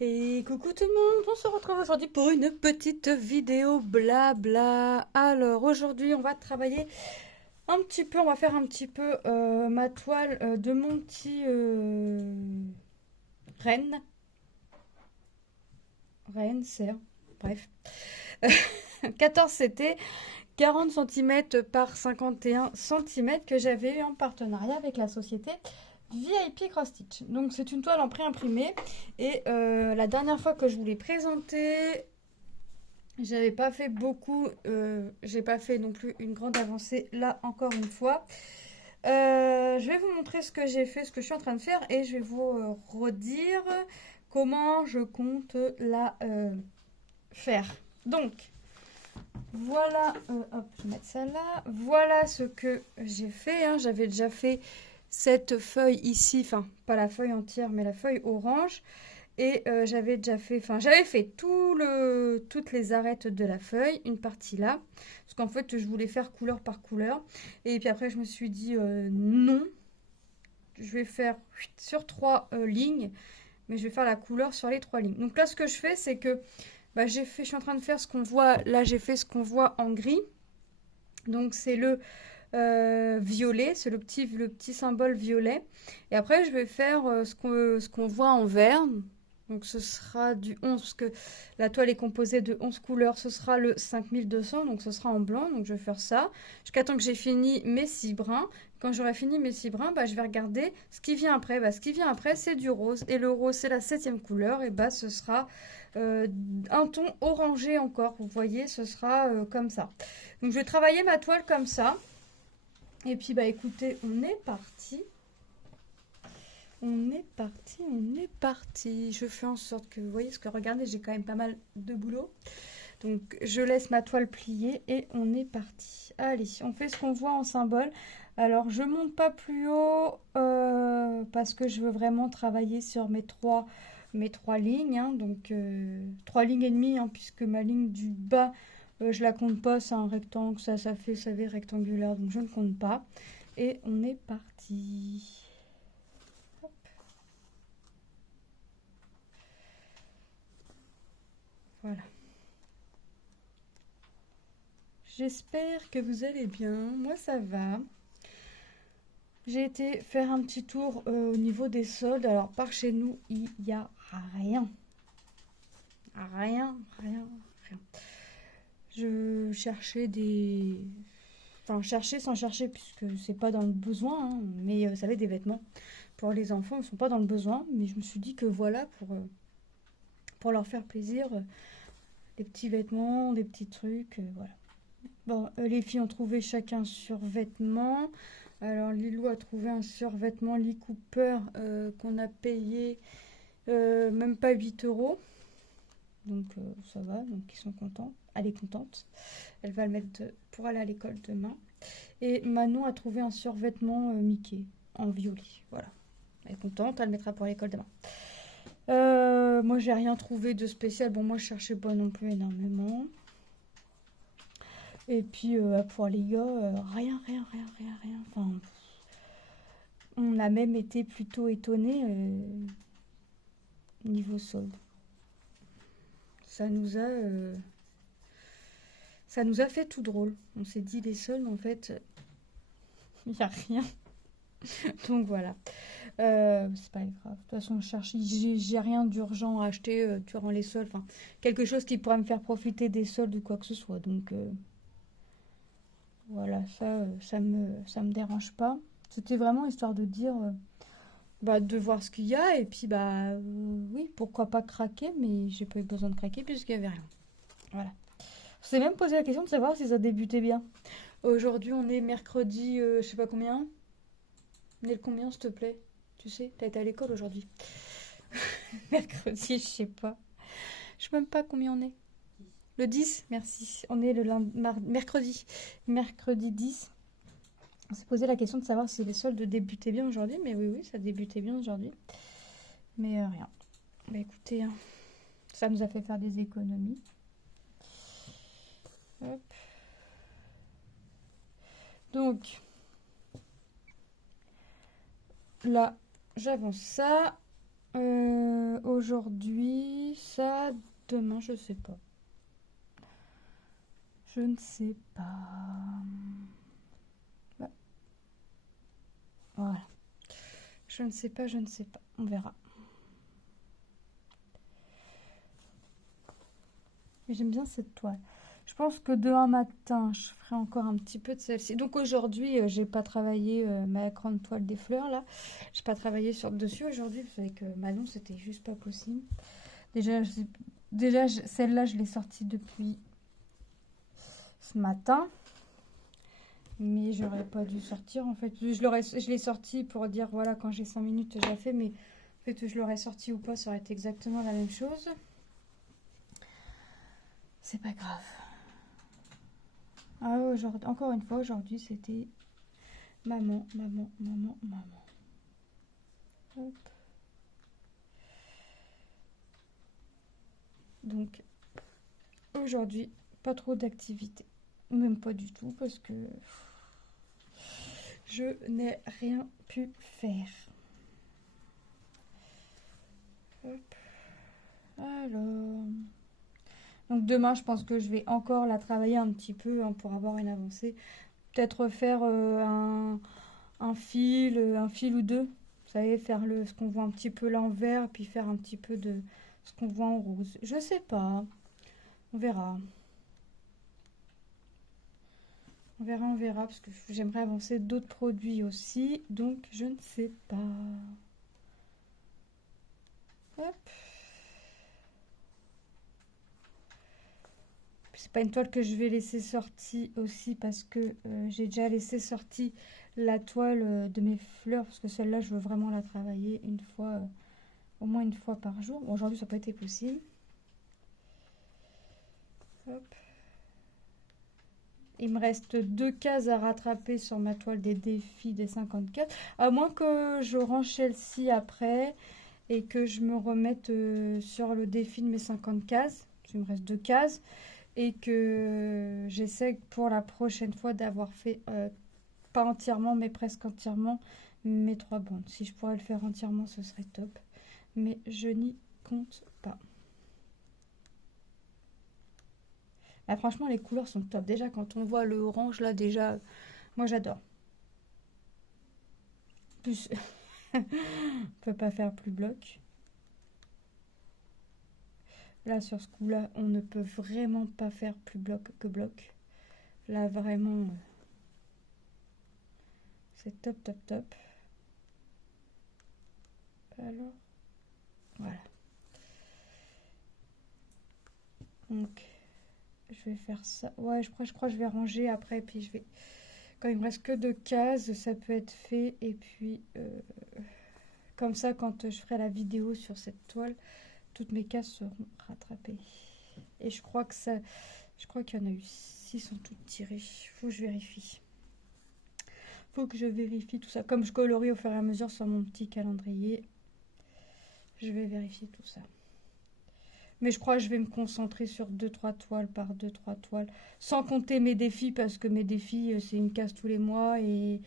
Et coucou tout le monde, on se retrouve aujourd'hui pour une petite vidéo blabla. Alors aujourd'hui on va travailler un petit peu, on va faire un petit peu ma toile de mon petit renne, cerf, bref. 14 c'était 40 cm par 51 cm que j'avais eu en partenariat avec la société VIP Cross Stitch. Donc c'est une toile en pré-imprimé et la dernière fois que je vous l'ai présentée, j'avais pas fait beaucoup, j'ai pas fait non plus une grande avancée là encore une fois. Je vais vous montrer ce que j'ai fait, ce que je suis en train de faire et je vais vous redire comment je compte la faire. Donc voilà, hop, je vais mettre ça là. Voilà ce que j'ai fait, hein. J'avais déjà fait cette feuille ici, enfin pas la feuille entière mais la feuille orange. Et j'avais déjà fait, enfin j'avais fait toutes les arêtes de la feuille, une partie là. Parce qu'en fait je voulais faire couleur par couleur. Et puis après je me suis dit non, je vais faire sur 3 lignes. Mais je vais faire la couleur sur les 3 lignes. Donc là ce que je fais c'est que je suis en train de faire ce qu'on voit, là j'ai fait ce qu'on voit en gris. Donc c'est le violet, c'est le petit symbole violet. Et après je vais faire ce qu'on voit en vert. Donc ce sera du 11, parce que la toile est composée de 11 couleurs, ce sera le 5200, donc ce sera en blanc, donc je vais faire ça, jusqu'à temps que j'ai fini mes 6 brins. Quand j'aurai fini mes 6 brins, je vais regarder ce qui vient après. Ce qui vient après, c'est du rose, et le rose, c'est la 7e couleur, et ce sera un ton orangé encore, vous voyez, ce sera comme ça. Donc je vais travailler ma toile comme ça, et puis écoutez, on est parti. On est parti, on est parti. Je fais en sorte que vous voyez, parce que regardez, j'ai quand même pas mal de boulot. Donc je laisse ma toile plier et on est parti. Allez, on fait ce qu'on voit en symbole. Alors je monte pas plus haut parce que je veux vraiment travailler sur mes trois lignes. Hein. Donc 3 lignes et demie, hein, puisque ma ligne du bas, je la compte pas, c'est un rectangle, ça fait, vous savez, rectangulaire, donc je ne compte pas. Et on est parti. Voilà. J'espère que vous allez bien. Moi, ça va. J'ai été faire un petit tour au niveau des soldes. Alors, par chez nous, il n'y a rien. Rien, rien, rien. Je cherchais des... Enfin, chercher sans chercher, puisque c'est pas dans le besoin. Hein, mais vous savez, des vêtements pour les enfants ne sont pas dans le besoin. Mais je me suis dit que voilà, pour leur faire plaisir, des petits vêtements, des petits trucs, voilà. Bon, les filles ont trouvé chacun survêtement. Alors, Lilou a trouvé un survêtement Lee Cooper qu'on a payé même pas 8 euros. Donc, ça va, donc ils sont contents. Elle est contente. Elle va le mettre pour aller à l'école demain. Et Manon a trouvé un survêtement Mickey en violet. Voilà. Elle est contente, elle le mettra pour l'école demain. Moi, j'ai rien trouvé de spécial. Bon, moi, je cherchais pas non plus énormément. Et puis pour les gars, rien. Enfin, on a même été plutôt étonnés niveau solde. Ça nous a fait tout drôle. On s'est dit les soldes, en fait, il n'y a rien. Donc voilà. C'est pas grave. De toute façon, je cherche. J'ai rien d'urgent à acheter durant les soldes. Enfin, quelque chose qui pourrait me faire profiter des soldes ou quoi que ce soit. Donc voilà, ça me dérange pas. C'était vraiment histoire de dire, de voir ce qu'il y a et puis oui, pourquoi pas craquer, mais j'ai pas eu besoin de craquer puisqu'il y avait rien. Voilà. On s'est même posé la question de savoir si ça débutait bien. Aujourd'hui, on est mercredi, je sais pas combien. On est le combien, s'il te plaît? Tu sais, t'as été à l'école aujourd'hui. Mercredi, je sais pas. Je sais même pas combien on est. Le 10, merci. On est le mercredi. Mercredi 10. On s'est posé la question de savoir si les soldes débutaient bien aujourd'hui. Mais oui, ça débutait bien aujourd'hui. Mais rien. Écoutez, hein, ça nous a fait faire des économies. Hop. Donc, là, j'avance ça. aujourd'hui, ça, demain, je sais pas. Je ne sais pas. Ouais. Voilà. Je ne sais pas, je ne sais pas. On verra. Mais j'aime bien cette toile. Je pense que demain matin, je ferai encore un petit peu de celle-ci. Donc aujourd'hui, j'ai pas travaillé ma grande toile des fleurs là. J'ai pas travaillé dessus aujourd'hui parce qu'avec Manon, c'était juste pas possible. Déjà, celle-là, je l'ai sortie depuis ce matin. Mais j'aurais pas dû sortir en fait. Je l'ai sortie pour dire voilà, quand j'ai 5 minutes, j'ai fait. Mais en fait, je l'aurais sortie ou pas, ça aurait été exactement la même chose. C'est pas grave. Ah, encore une fois, aujourd'hui, c'était maman. Hop. Donc, aujourd'hui, pas trop d'activité. Même pas du tout, parce que je n'ai rien pu faire. Hop. Alors... Donc demain, je pense que je vais encore la travailler un petit peu hein, pour avoir une avancée. Peut-être faire un fil ou deux. Vous savez, faire ce qu'on voit un petit peu là en vert, puis faire un petit peu de ce qu'on voit en rose. Je sais pas. On verra. On verra, parce que j'aimerais avancer d'autres produits aussi. Donc, je ne sais pas. Hop. C'est pas une toile que je vais laisser sortie aussi parce que j'ai déjà laissé sortie la toile de mes fleurs parce que celle-là je veux vraiment la travailler une fois, au moins une fois par jour. Bon, aujourd'hui ça n'a pas été possible. Hop. Il me reste 2 cases à rattraper sur ma toile des défis des 54. À moins que je range celle-ci après et que je me remette sur le défi de mes 50 cases. Il me reste 2 cases. Et que j'essaie pour la prochaine fois d'avoir fait, pas entièrement, mais presque entièrement, mes 3 bandes. Si je pourrais le faire entièrement, ce serait top. Mais je n'y compte pas. Là, franchement, les couleurs sont top. Déjà, quand on voit le orange, là, déjà, moi, j'adore. Plus, on peut pas faire plus bloc. Là, sur ce coup-là, on ne peut vraiment pas faire plus bloc que bloc. Là, vraiment, c'est top, top, top. Alors, voilà. Donc, je vais faire ça. Ouais, je crois que je vais ranger après. Puis je vais... Quand il me reste que 2 cases, ça peut être fait. Et puis, comme ça, quand je ferai la vidéo sur cette toile, toutes mes cases seront rattrapées. Et je crois que ça... Je crois qu'il y en a eu 6 sont toutes tirées. Faut que je vérifie. Faut que je vérifie tout ça. Comme je colorie au fur et à mesure sur mon petit calendrier, je vais vérifier tout ça. Mais je crois que je vais me concentrer sur 2-3 toiles par 2-3 toiles. Sans compter mes défis, parce que mes défis, c'est une case tous les mois et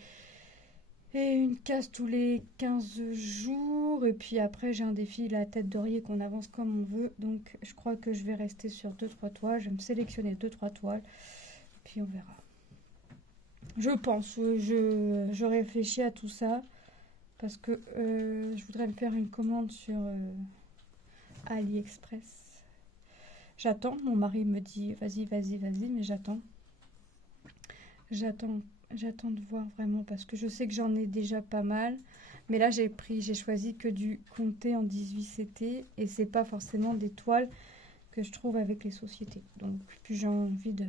une case tous les 15 jours. Et puis après, j'ai un défi, la tête d'oreiller, qu'on avance comme on veut. Donc, je crois que je vais rester sur 2-3 toiles. Je vais me sélectionner 2-3 toiles. Puis, on verra. Je pense, je réfléchis à tout ça. Parce que je voudrais me faire une commande sur AliExpress. J'attends, mon mari me dit vas-y, mais j'attends. J'attends de voir vraiment parce que je sais que j'en ai déjà pas mal. Mais là, j'ai choisi que du comté en 18CT et c'est pas forcément des toiles que je trouve avec les sociétés. Donc, puis j'ai envie de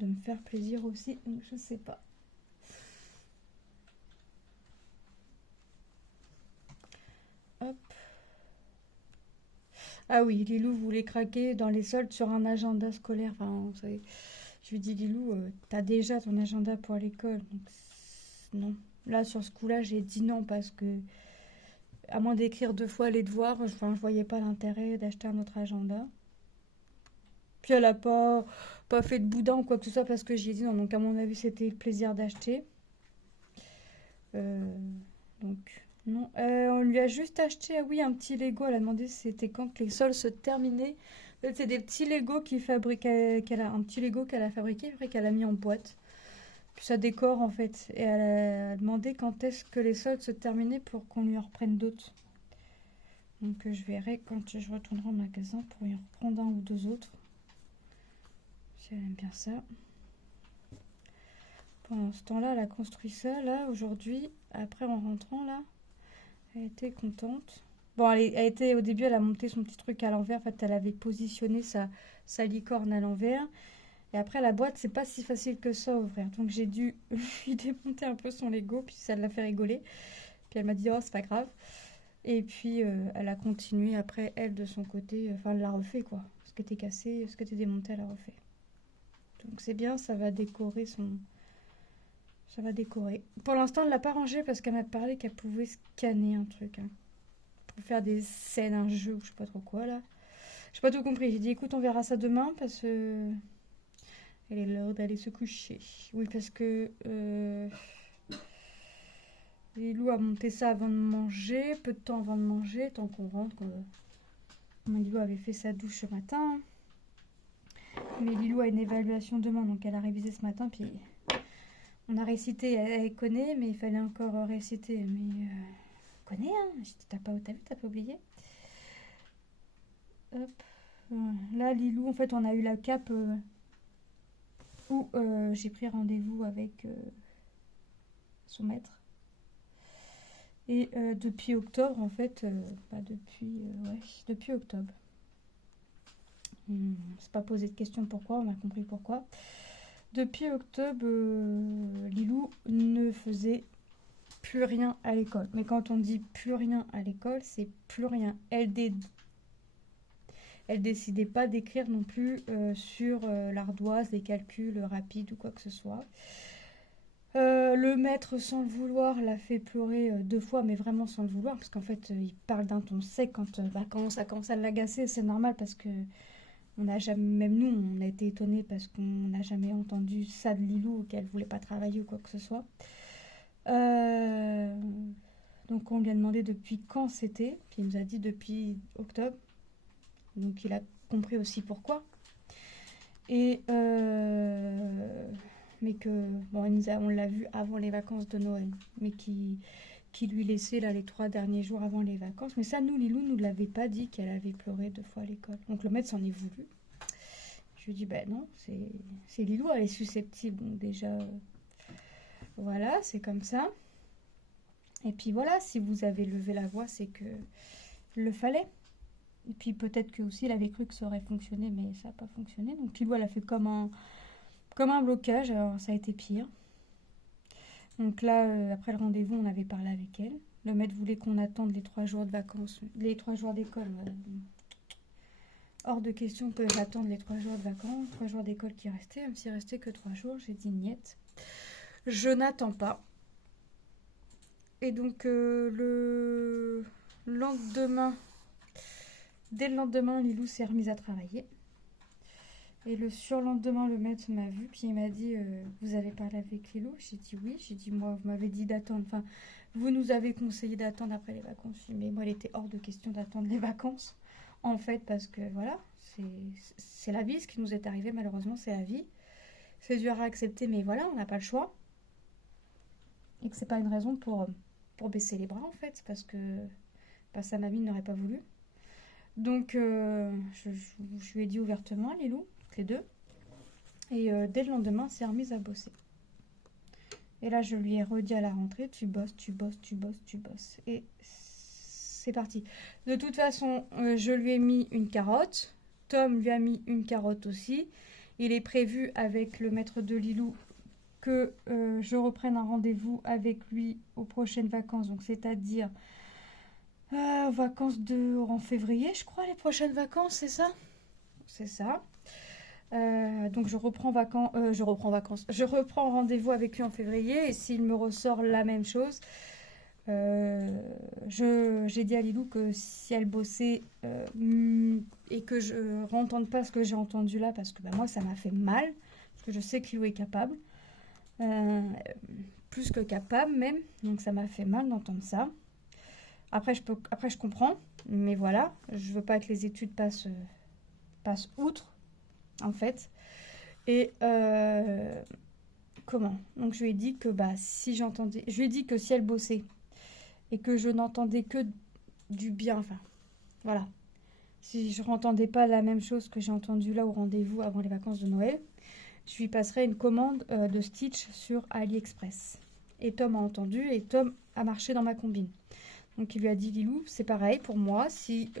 me faire plaisir aussi, donc je sais pas. Hop. Ah oui, Lilou voulait craquer dans les soldes sur un agenda scolaire. Enfin, vous savez, je lui dis, Lilou, t'as déjà ton agenda pour l'école. Donc, non. Là, sur ce coup-là, j'ai dit non parce que, à moins d'écrire 2 fois les devoirs, je voyais pas l'intérêt d'acheter un autre agenda. Puis elle a pas fait de boudin ou quoi que ce soit parce que j'y ai dit non. Donc, à mon avis, c'était le plaisir d'acheter. Donc, Non, on lui a juste acheté, ah oui, un petit Lego. Elle a demandé si c'était quand que les sols se terminaient. En fait, c'est des petits Lego qu'elle a, un petit Lego qu'elle a fabriqué, après qu'elle a mis en boîte. Puis ça décore en fait. Et elle a demandé quand est-ce que les soldes se terminaient pour qu'on lui en reprenne d'autres. Donc je verrai quand je retournerai au magasin pour y en reprendre un ou deux autres. Si elle aime bien ça. Pendant ce temps-là, elle a construit ça, là, aujourd'hui. Après, en rentrant, là, elle était contente. Bon, elle était, au début, elle a monté son petit truc à l'envers. En fait, elle avait positionné sa licorne à l'envers. Et après, la boîte, c'est pas si facile que ça à ouvrir. Donc, j'ai dû lui démonter un peu son Lego, puis ça l'a fait rigoler. Puis elle m'a dit, oh, c'est pas grave. Et puis, elle a continué après, elle, de son côté. Enfin, elle l'a refait, quoi. Ce qui était cassé, ce qui était démonté, elle a refait. Donc, c'est bien, ça va décorer son... Ça va décorer. Pour l'instant, elle l'a pas rangé parce qu'elle m'a parlé qu'elle pouvait scanner un truc. Hein, pour faire des scènes, un jeu ou je sais pas trop quoi, là. J'ai pas tout compris. J'ai dit, écoute, on verra ça demain parce que... Elle est l'heure d'aller se coucher. Oui, parce que... Lilou a monté ça avant de manger, peu de temps avant de manger, tant qu'on rentre. Lilou avait fait sa douche ce matin. Mais Lilou a une évaluation demain, donc elle a révisé ce matin. Puis on a récité, elle connaît, mais il fallait encore réciter. Mais connaît, hein. T'as vu, t'as pas oublié. Hop. Là, Lilou, en fait, on a eu la cape où j'ai pris rendez-vous avec son maître. Et depuis octobre, en fait, depuis octobre. On s'est pas posé de questions pourquoi, on a compris pourquoi. Depuis octobre, Lilou ne faisait plus rien à l'école. Mais quand on dit plus rien à l'école, c'est plus rien. Elle décidait pas d'écrire non plus sur l'ardoise, les calculs rapides ou quoi que ce soit. Le maître, sans le vouloir, l'a fait pleurer 2 fois, mais vraiment sans le vouloir, parce qu'en fait, il parle d'un ton sec quand ça commence à l'agacer, c'est normal, parce que on n'a jamais, même nous, on a été étonnés parce qu'on n'a jamais entendu ça de Lilou, qu'elle voulait pas travailler ou quoi que ce soit. Donc on lui a demandé depuis quand c'était, puis il nous a dit depuis octobre, donc il a compris aussi pourquoi. Et mais que bon, on l'a vu avant les vacances de Noël, mais qui lui laissait là les 3 derniers jours avant les vacances. Mais ça, Lilou nous l'avait pas dit qu'elle avait pleuré 2 fois à l'école. Donc le maître s'en est voulu. Je lui ai dit ben non, c'est Lilou, elle est susceptible. Donc déjà, voilà, c'est comme ça. Et puis voilà, si vous avez levé la voix, c'est que le fallait. Et puis peut-être que aussi, elle avait cru que ça aurait fonctionné, mais ça n'a pas fonctionné. Donc Lilou, elle a fait comme un blocage, alors ça a été pire. Donc là, après le rendez-vous, on avait parlé avec elle. Le maître voulait qu'on attende les 3 jours de vacances, les 3 jours d'école. Voilà. Hors de question que j'attende les 3 jours de vacances, 3 jours d'école qui restaient. Même s'il restait que 3 jours, j'ai dit niette. Je n'attends pas. Et donc le lendemain, dès le lendemain, Lilou s'est remise à travailler. Et le surlendemain, le maître m'a vu, puis il m'a dit vous avez parlé avec Lilou? J'ai dit oui. J'ai dit moi, vous m'avez dit d'attendre. Enfin, vous nous avez conseillé d'attendre après les vacances. Mais moi, il était hors de question d'attendre les vacances. En fait, parce que voilà, c'est la vie. Ce qui nous est arrivé, malheureusement, c'est la vie. C'est dur à accepter, mais voilà, on n'a pas le choix. Et que c'est pas une raison pour baisser les bras, en fait, parce que sa mamie n'aurait pas voulu. Donc, je lui ai dit ouvertement, Lilou, les deux. Et dès le lendemain, s'est remise à bosser. Et là, je lui ai redit à la rentrée, tu bosses, tu bosses, tu bosses, tu bosses. Et c'est parti. De toute façon, je lui ai mis une carotte. Tom lui a mis une carotte aussi. Il est prévu avec le maître de Lilou que je reprenne un rendez-vous avec lui aux prochaines vacances. Donc, c'est-à-dire vacances en février, je crois, les prochaines vacances, c'est ça? C'est ça. Donc je reprends vacances. Je reprends rendez-vous avec lui en février et s'il me ressort la même chose, j'ai dit à Lilou que si elle bossait et que je n'entende pas ce que j'ai entendu là, parce que moi ça m'a fait mal, parce que je sais que Lilou est capable, plus que capable même, donc ça m'a fait mal d'entendre ça. Après, je comprends, mais voilà, je veux pas que les études passent outre, en fait. Et comment? Donc, je lui ai dit que si j'entendais... Je lui ai dit que si elle bossait et que je n'entendais que du bien, enfin, voilà. Si je n'entendais pas la même chose que j'ai entendu là au rendez-vous avant les vacances de Noël, je lui passerai une commande de Stitch sur AliExpress. Et Tom a entendu et Tom a marché dans ma combine. Donc il lui a dit, Lilou, c'est pareil pour moi, si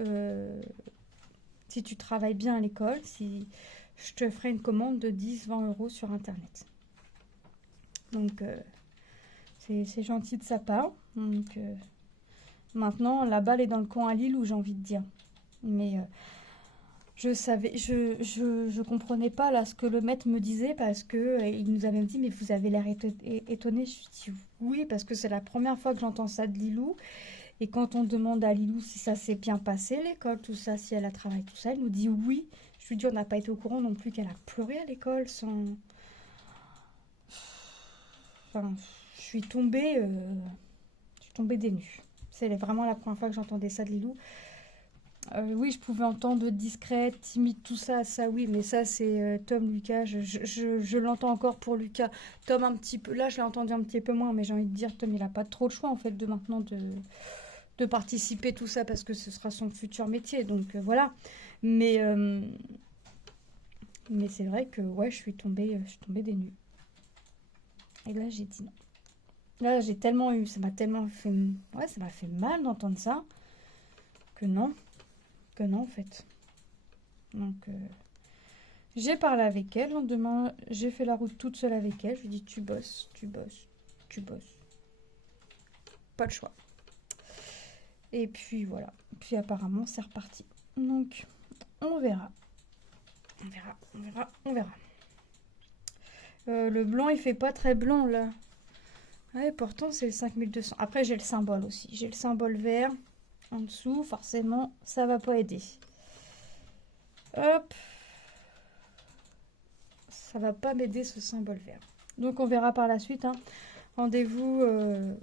tu travailles bien à l'école, si je te ferai une commande de 10-20 euros sur Internet. Donc c'est gentil de sa part. Donc maintenant, la balle est dans le camp à Lilou, j'ai envie de dire. Mais je comprenais pas là ce que le maître me disait parce que il nous a même dit, mais vous avez l'air étonné. Je dis oui, parce que c'est la première fois que j'entends ça de Lilou. Et quand on demande à Lilou si ça s'est bien passé, l'école, tout ça, si elle a travaillé, tout ça, elle nous dit oui. Je lui dis, on n'a pas été au courant non plus qu'elle a pleuré à l'école sans... Enfin, je suis tombée des nues. C'est vraiment la première fois que j'entendais ça de Lilou. Oui, je pouvais entendre discrète, timide, tout ça, oui, mais ça, c'est Tom, Lucas. Je l'entends encore pour Lucas. Tom, un petit peu, là, je l'ai entendu un petit peu moins, mais j'ai envie de dire, Tom, il n'a pas trop le choix, en fait, de maintenant de participer, tout ça, parce que ce sera son futur métier, donc voilà. Mais c'est vrai que, ouais, je suis tombée des nues. Et là, j'ai dit non. Là, j'ai tellement eu, ça m'a fait mal d'entendre ça, que non, en fait. Donc, j'ai parlé avec elle. Lendemain, j'ai fait la route toute seule avec elle. Je lui ai dit, tu bosses. Pas le choix. Et puis, voilà. Puis, apparemment, c'est reparti. Donc, on verra. Le blanc, il fait pas très blanc, là. Ouais, pourtant, c'est le 5200. Après, j'ai le symbole aussi. J'ai le symbole vert en dessous. Forcément, ça va pas aider. Hop. Ça va pas m'aider, ce symbole vert. Donc, on verra par la suite. Rendez-vous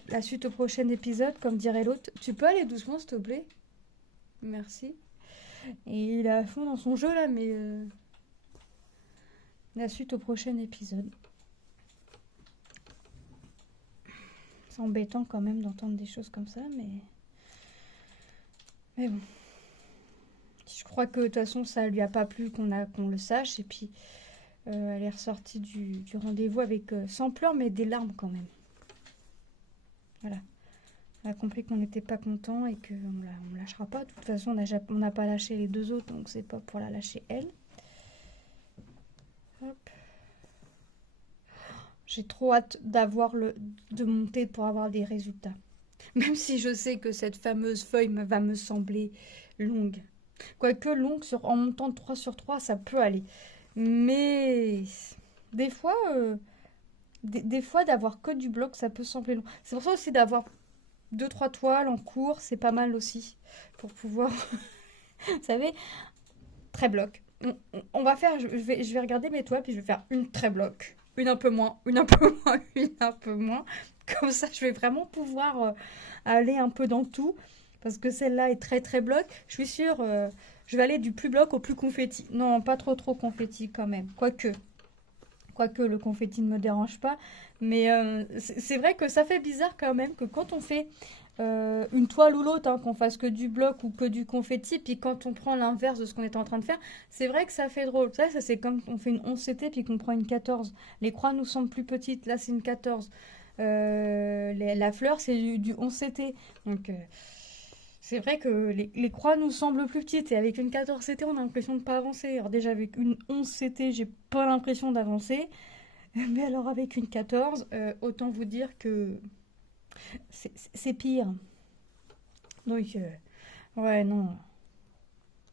la suite au prochain épisode, comme dirait l'autre. Tu peux aller doucement, s'il te plaît? Merci. Et il est à fond dans son jeu, là, mais... La suite au prochain épisode. C'est embêtant quand même d'entendre des choses comme ça, mais bon. Je crois que de toute façon, ça lui a pas plu qu'on le sache. Et puis, elle est ressortie du rendez-vous avec, sans pleurs, mais des larmes quand même. Voilà. Elle a compris qu'on n'était pas content et qu'on ne lâchera pas. De toute façon, on n'a pas lâché les deux autres, donc c'est pas pour la lâcher elle. Hop. J'ai trop hâte de monter pour avoir des résultats. Même si je sais que cette fameuse feuille va me sembler longue. Quoique longue, en montant de 3 sur 3, ça peut aller. Mais des fois, d'avoir que du bloc, ça peut sembler long. C'est pour ça aussi d'avoir 2-3 toiles en cours, c'est pas mal aussi. Pour pouvoir, vous savez, très bloc. On va faire, je vais regarder mes toiles, puis je vais faire une très bloc. Une un peu moins, une un peu moins, une un peu moins. Comme ça, je vais vraiment pouvoir aller un peu dans tout. Parce que celle-là est très très bloc. Je suis sûre, je vais aller du plus bloc au plus confetti. Non, pas trop confetti quand même. Quoique, le confetti ne me dérange pas. Mais c'est vrai que ça fait bizarre quand même que quand on fait une toile ou l'autre, qu'on fasse que du bloc ou que du confetti, puis quand on prend l'inverse de ce qu'on était en train de faire, c'est vrai que ça fait drôle. Ça c'est comme on fait une 11 CT puis qu'on prend une 14. Les croix nous semblent plus petites, là c'est une 14. La fleur c'est du 11 CT. Donc c'est vrai que les croix nous semblent plus petites et avec une 14 CT on a l'impression de ne pas avancer. Alors déjà avec une 11 CT j'ai pas l'impression d'avancer, mais alors avec une 14 autant vous dire que c'est pire. Donc, ouais, non.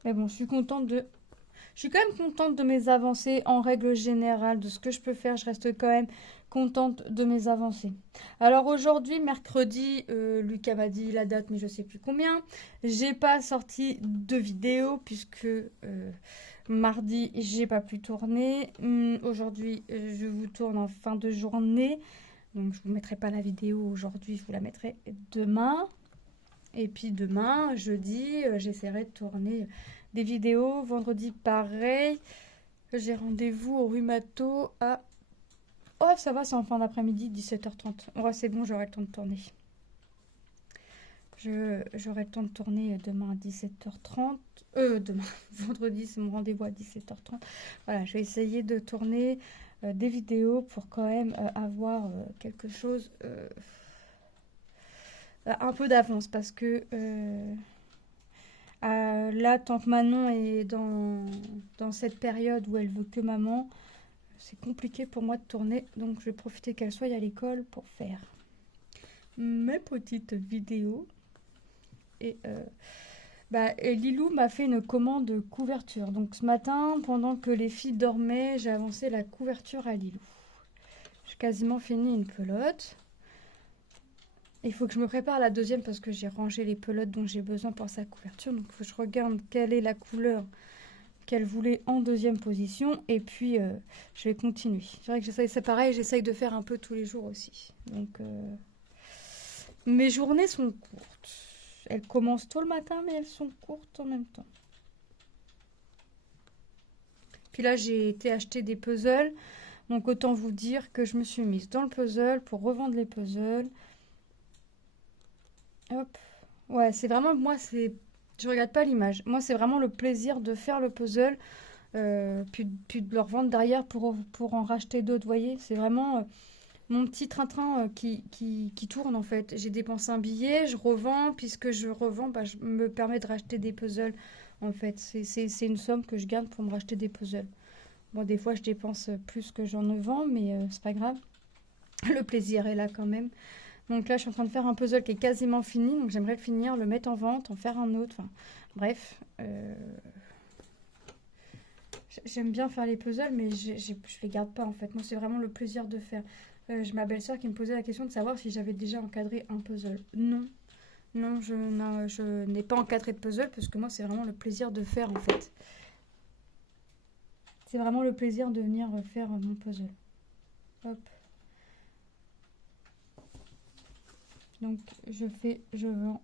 Mais bon, je suis quand même contente de mes avancées en règle générale, de ce que je peux faire. Je reste quand même contente de mes avancées. Alors aujourd'hui, mercredi, Lucas m'a dit la date, mais je sais plus combien. J'ai pas sorti de vidéo puisque mardi, j'ai pas pu tourner. Aujourd'hui, je vous tourne en fin de journée. Donc, je ne vous mettrai pas la vidéo aujourd'hui, je vous la mettrai demain. Et puis demain, jeudi, j'essaierai de tourner des vidéos. Vendredi, pareil. J'ai rendez-vous au Rhumato à... Oh, ça va, c'est en fin d'après-midi, 17h30. Ouais, c'est bon, j'aurai le temps de tourner. J'aurai le temps de tourner demain à 17h30. Demain, vendredi, c'est mon rendez-vous à 17h30. Voilà, je vais essayer de tourner des vidéos pour quand même avoir quelque chose un peu d'avance. Parce que là, tant que Manon est dans cette période où elle veut que maman, c'est compliqué pour moi de tourner. Donc, je vais profiter qu'elle soit à l'école pour faire mes petites vidéos. Et Lilou m'a fait une commande de couverture. Donc ce matin, pendant que les filles dormaient, j'ai avancé la couverture à Lilou. J'ai quasiment fini une pelote. Il faut que je me prépare la deuxième parce que j'ai rangé les pelotes dont j'ai besoin pour sa couverture. Donc il faut que je regarde quelle est la couleur qu'elle voulait en deuxième position. Et puis je vais continuer. C'est vrai que c'est pareil, j'essaye de faire un peu tous les jours aussi. Donc mes journées sont courtes. Elles commencent tôt le matin, mais elles sont courtes en même temps. Puis là, j'ai été acheter des puzzles. Donc, autant vous dire que je me suis mise dans le puzzle pour revendre les puzzles. Hop. Ouais, c'est vraiment... Moi, c'est... Je regarde pas l'image. Moi, c'est vraiment le plaisir de faire le puzzle. Puis de le revendre derrière pour en racheter d'autres. Vous voyez, c'est vraiment... mon petit train-train qui tourne en fait. J'ai dépensé un billet, je revends, puisque je revends, je me permets de racheter des puzzles en fait. C'est une somme que je garde pour me racheter des puzzles. Bon, des fois je dépense plus que j'en ne vends, mais c'est pas grave. Le plaisir est là quand même. Donc là je suis en train de faire un puzzle qui est quasiment fini, donc j'aimerais le finir, le mettre en vente, en faire un autre. Enfin, bref. J'aime bien faire les puzzles, mais je les garde pas en fait. Moi c'est vraiment le plaisir de faire. J'ai ma belle-sœur qui me posait la question de savoir si j'avais déjà encadré un puzzle. Non, non, je n'ai pas encadré de puzzle parce que moi, c'est vraiment le plaisir de faire en fait. C'est vraiment le plaisir de venir faire mon puzzle. Hop. Donc, je vends.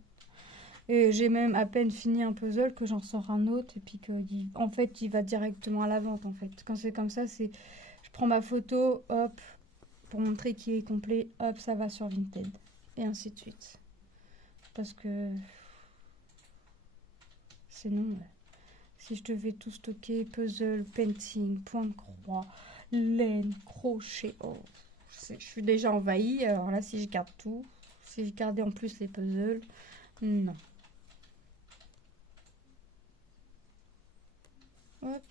Et j'ai même à peine fini un puzzle que j'en sors un autre et puis en fait, il va directement à la vente en fait. Quand c'est comme ça, je prends ma photo, hop, pour montrer qu'il est complet, hop, ça va sur Vinted. Et ainsi de suite. Parce que sinon, si je devais tout stocker, puzzle, painting, point de croix, laine, crochet, oh, je suis déjà envahie. Alors là, si je garde tout, si je gardais en plus les puzzles, non. Hop.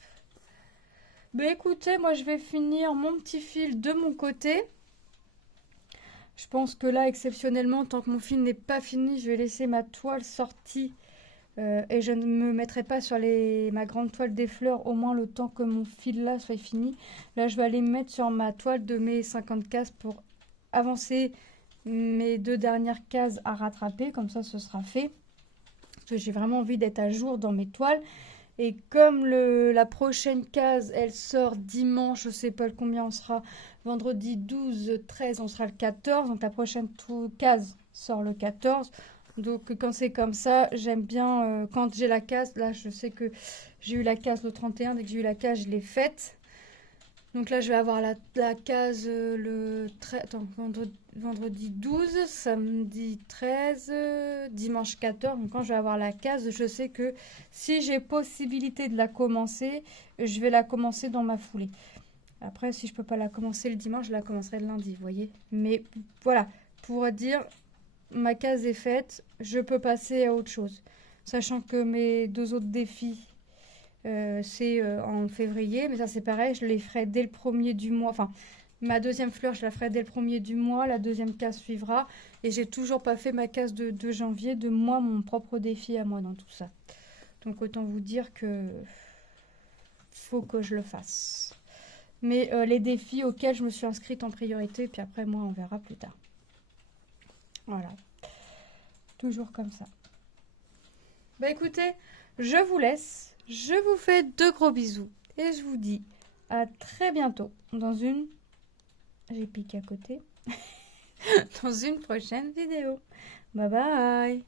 Ben écoutez, moi je vais finir mon petit fil de mon côté. Je pense que là, exceptionnellement, tant que mon fil n'est pas fini, je vais laisser ma toile sortie et je ne me mettrai pas sur ma grande toile des fleurs, au moins le temps que mon fil là soit fini. Là, je vais aller me mettre sur ma toile de mes 50 cases pour avancer mes 2 dernières cases à rattraper. Comme ça, ce sera fait. Parce que j'ai vraiment envie d'être à jour dans mes toiles. Et comme la prochaine case, elle sort dimanche, je sais pas combien on sera, vendredi 12, 13, on sera le 14. Donc la prochaine case sort le 14. Donc quand c'est comme ça, j'aime bien, quand j'ai la case, là je sais que j'ai eu la case le 31, dès que j'ai eu la case, je l'ai faite. Donc là je vais avoir la case vendredi 12, samedi 13, dimanche 14. Donc quand je vais avoir la case, je sais que si j'ai possibilité de la commencer, je vais la commencer dans ma foulée. Après, si je peux pas la commencer le dimanche, je la commencerai le lundi, vous voyez. Mais voilà, pour dire, ma case est faite, je peux passer à autre chose. Sachant que mes 2 autres défis, c'est en février, mais ça c'est pareil, je les ferai dès le 1er du mois. Enfin, ma deuxième fleur, je la ferai dès le 1er du mois, la deuxième case suivra. Et j'ai toujours pas fait ma case de janvier, de moi, mon propre défi à moi dans tout ça. Donc autant vous dire que faut que je le fasse. Mais les défis auxquels je me suis inscrite en priorité, puis après moi on verra plus tard. Voilà. Toujours comme ça. Bah écoutez, je vous laisse. Je vous fais de gros bisous. Et je vous dis à très bientôt dans une... J'ai piqué à côté. Dans une prochaine vidéo. Bye bye.